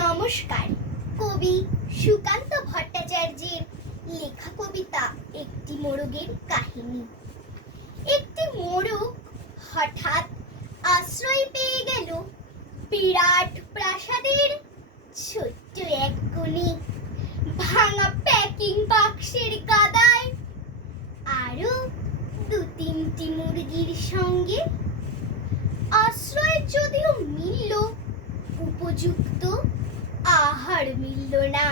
নমস্কার। কবি সুকান্ত ভট্টাচার্যের লেখা কবিতা একটি মোরগের কাহিনী। একটি মোরগ হঠাৎ আশ্রয় পেয়ে গেল বিরাট প্রাসাদের ছোট্ট এক কোণে, ভাঙা প্যাকিং বাক্সের গাদায় আরো দু তিনটি মুরগির সঙ্গে। আশ্রয় যদিও মিলল, উপযুক্ত আহার মিলল না।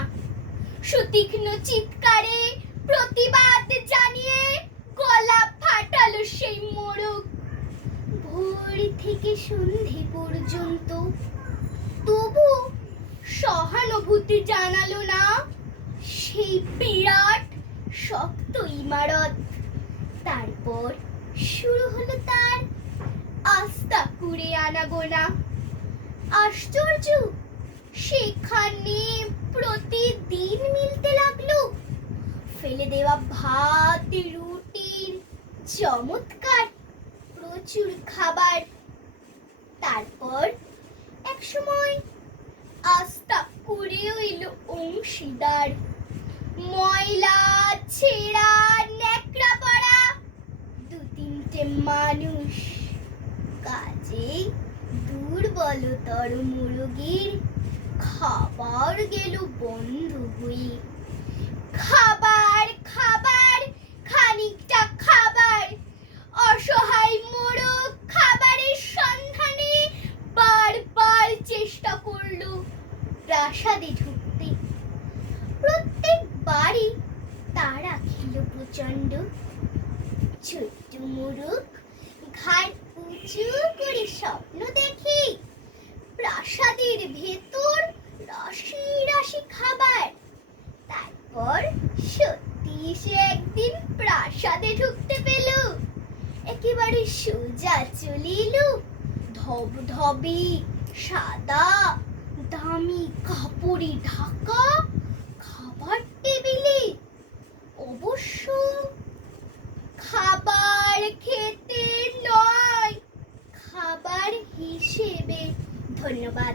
সুতীক্ষ্ণ চিৎকারে প্রতিবাদ জানিয়ে গলা ফাটালো সেই মোরগ। ভোর থেকে সন্ধে পর্যন্ত তবু সহানুভূতি জানালো না সেই বিরাট শক্ত ইমারত। তারপর শুরু হলো তার আস্থা কুড়ে আনাগোনা। আশ্চর্য, সেখানে প্রতিদিন মিলতে লাগলো ফেলে দেওয়া ভাত, রুটির চমৎকার প্রচুর খাবার। তারপর এক সময় আস্থা কুড়েও এলো অংশীদার। ময়লা, ছেঁড়া, ন্যাকড়া পড়া দু তিনটে মানুষ। কাজেই দুর্বলতর মুরগির খাবার গেল বন্ধ হয়ে। খাবার খাবার, খানিকটা খাবার। অসহায় মোরগ খাবারের সন্ধানে বারবার চেষ্টা করলো প্রাসাদে ঢুকতে। প্রত্যেকবারই তারা খেল প্রচন্ড। ছোট্ট মোরগ ঘাড় উঁচু করে স্বপ্ন দেখে প্রাসাদের ভেতর রাশি রাশি খাবার। তারপর সত্যি সে একদিন প্রাসাদে ঢুকতে পেল। একেবারে সোজা চলে এলো ধবধবে সাদা দামি কাপড়ে ঢাকা খাবার টেবিলে। অবশ্য খাবার খেতে নয়, খাবার হিসেবে। ধন্যবাদ।